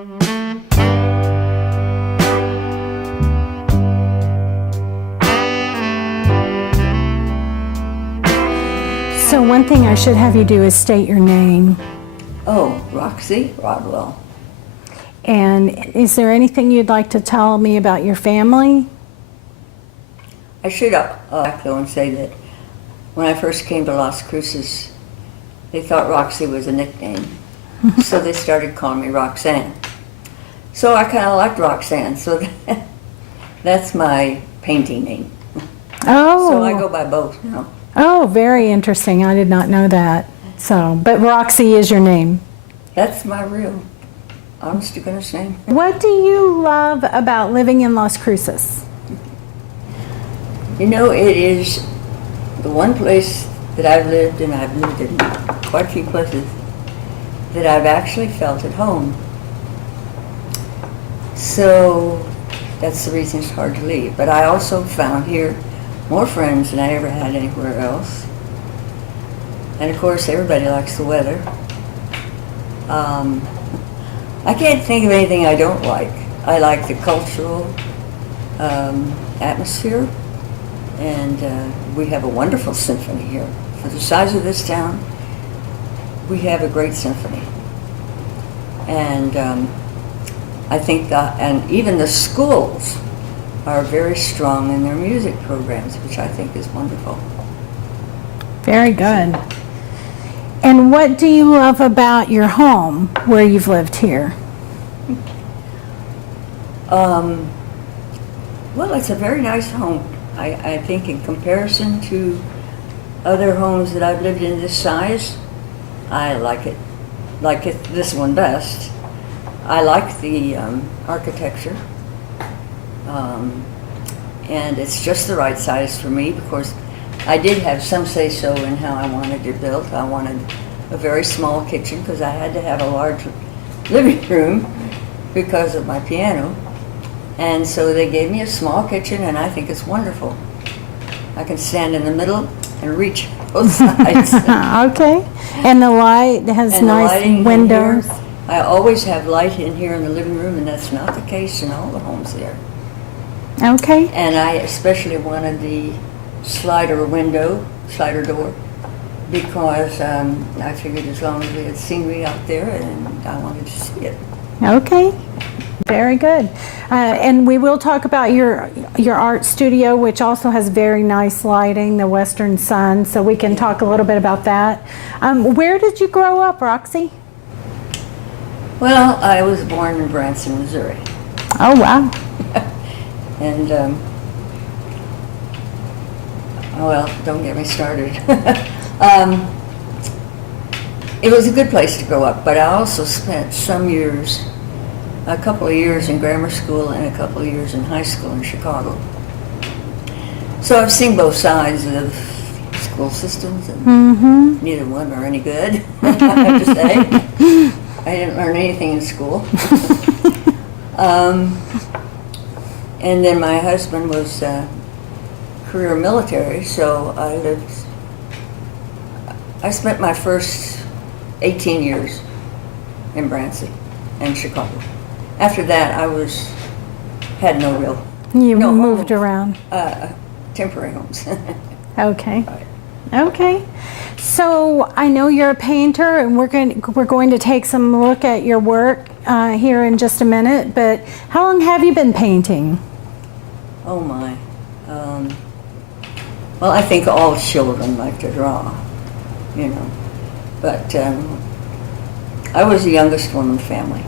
So one thing I should have you do is state your name. Oh, Roxie Rodwell. And is there anything you'd like to tell me about your family? I should go and say that when I first came to Las Cruces, they thought Roxie was a nickname. So they started calling me Roxanne. So I kind of liked Roxanne, so that's my painting name. Oh. So I go by both now. Oh, very interesting. I did not know that. So, but Roxie is your name. That's my real, honest to goodness name. What do you love about living in Las Cruces? You know, it is the one place that I've lived, and I've lived in quite a few places, that I've actually felt at home. So that's the reason it's hard to leave. But I also found here more friends than I ever had anywhere else. And of course, everybody likes the weather. I can't think of anything I don't like. I like the cultural atmosphere, and we have a wonderful symphony here. For the size of this town, we have a great symphony. And I think that, and even the schools are very strong in their music programs, which I think is wonderful. Very good. And what do you love about your home where you've lived here? Well, it's a very nice home. I think in comparison to other homes that I've lived in this size, I like it this one best. I like the architecture. And it's just the right size for me, because I did have some say-so in how I wanted it built. I wanted a very small kitchen because I had to have a large living room because of my piano. And so they gave me a small kitchen, and I think it's wonderful. I can stand in the middle and reach both sides. Okay. And the light has And nice windows. I always have light in here in the living room, and that's not the case in all the homes there. Okay. And I especially wanted the slider door, because I figured as long as we had scenery out there, and I wanted to see it. Okay. Very good. And we will talk about your art studio, which also has very nice lighting, the Western Sun, so we can talk a little bit about that. Where did you grow up, Roxie? Well, I was born in Branson, Missouri. Oh, wow. And, well, don't get me started. It was a good place to grow up, but I also spent a couple of years in grammar school and a couple of years in high school in Chicago. So I've seen both sides of school systems, and neither one are any good, I have to say. I didn't learn anything in school. And then my husband was career military, so I spent my first 18 years in Branson and Chicago. After that, had no real. You no moved homes, around. Temporary homes. Okay. Right. Okay. So I know you're a painter, and we're going to take some look at your work here in just a minute. But how long have you been painting? Oh my. Well, I think all children like to draw, you know. But I was the youngest one in the family.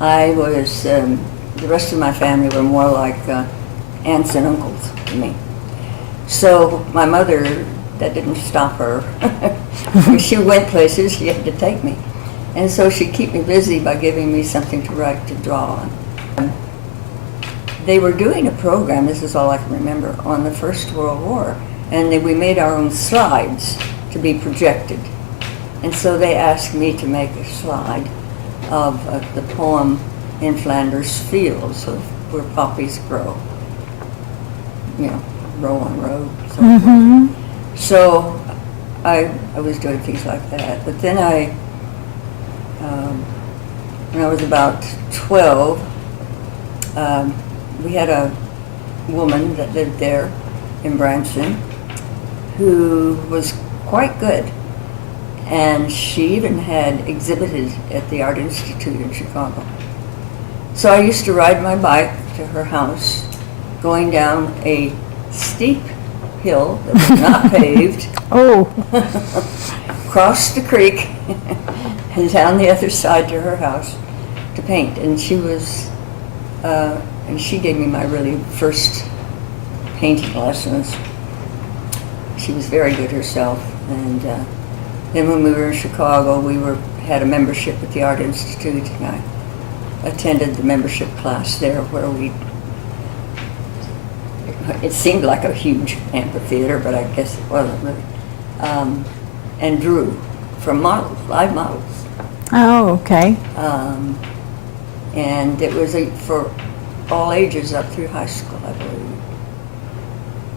I was, the rest of my family were more like aunts and uncles to me. So my mother, that didn't stop her. When she went places, she had to take me. And so she'd keep me busy by giving me something to write, to draw on. They were doing a program, this is all I can remember, on the First World War. And we made our own slides to be projected. And so they asked me to make a slide of the poem In Flanders Fields, where poppies grow, you know, row on row. So I was doing things like that. But then when I was about 12, we had a woman that lived there in Branson who was quite good. And she even had exhibited at the Art Institute in Chicago. So I used to ride my bike to her house, going down a steep hill that was not paved, Oh, crossed the creek, and down the other side to her house to paint. And she was, and she gave me my really first painting lessons. She was very good herself. And then when we were in Chicago, we had a membership at the Art Institute, and I attended the membership class there where it seemed like a huge amphitheater, but I guess it wasn't really, and drew from models, live models. oh, okay. And it was for all ages up through high school, I believe.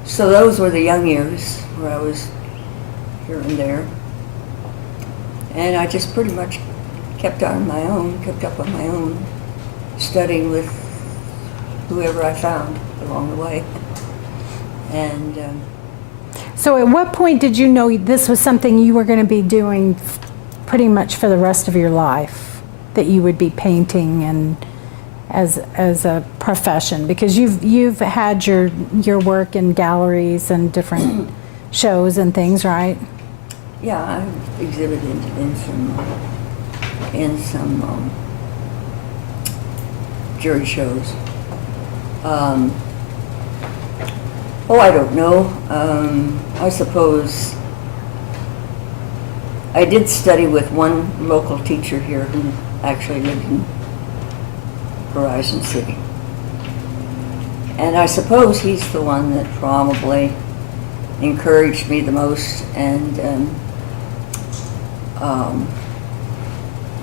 So those were the young years where I was here and there. And I just pretty much kept up on my own, studying with whoever I found along the way. And So at what point did you know this was something you were going to be doing pretty much for the rest of your life, that you would be painting and as a profession? Because you've had your work in galleries and different shows and things, right? yeah, I exhibited in some jury shows. I don't know. I suppose I did study with one local teacher here who actually lived in Horizon City. And I suppose he's the one that probably encouraged me the most, and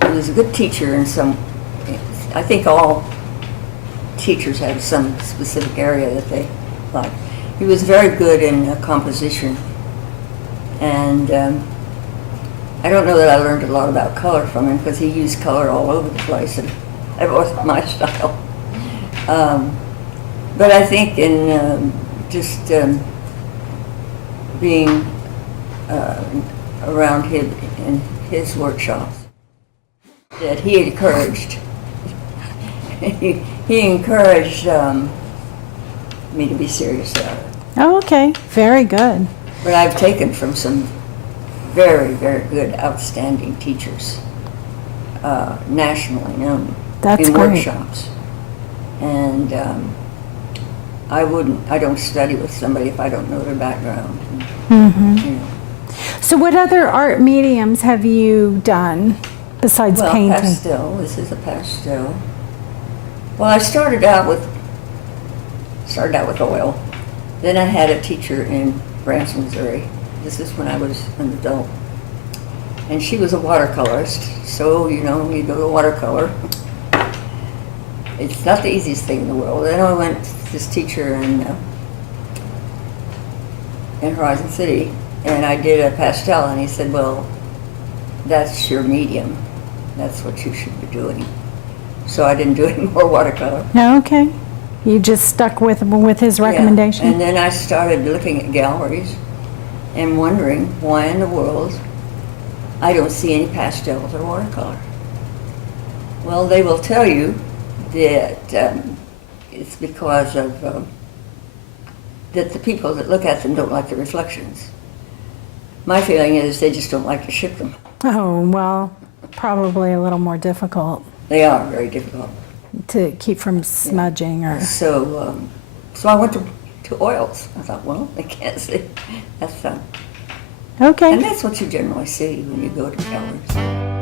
he was a good teacher in I think all teachers have some specific area that they like. He was very good in composition, and I don't know that I learned a lot about color from him because he used color all over the place, and it wasn't my style. But I think in just being around him in his workshops, that he encouraged he encouraged me to be serious about it. Oh, okay. Very good. But I've taken from some very, very good, outstanding teachers, nationally known, That's in great. workshops. And I don't study with somebody if I don't know their background. Mm-hmm. You know. So what other art mediums have you done besides Well, painting? pastel. This is a pastel. Well, I started out with oil. Then I had a teacher in Branson, Missouri. This is when I was an adult. And she was a watercolorist. So, you go to watercolor. It's not the easiest thing in the world. Then I went to this teacher in Horizon City, and I did a pastel, and he said, well, that's your medium. That's what you should be doing. So I didn't do any more watercolor. No, okay. You just stuck with his recommendation? Yeah. And then I started looking at galleries and wondering why in the world I don't see any pastels or watercolor. Well, they will tell you that it's because of that the people that look at them don't like the reflections. My feeling is they just don't like to ship them. Oh, well, probably a little more difficult They are very difficult. to keep from smudging or... So I went to oils. I thought, well, they can't see. That's fun. Okay. And that's what you generally see when you go to galleries.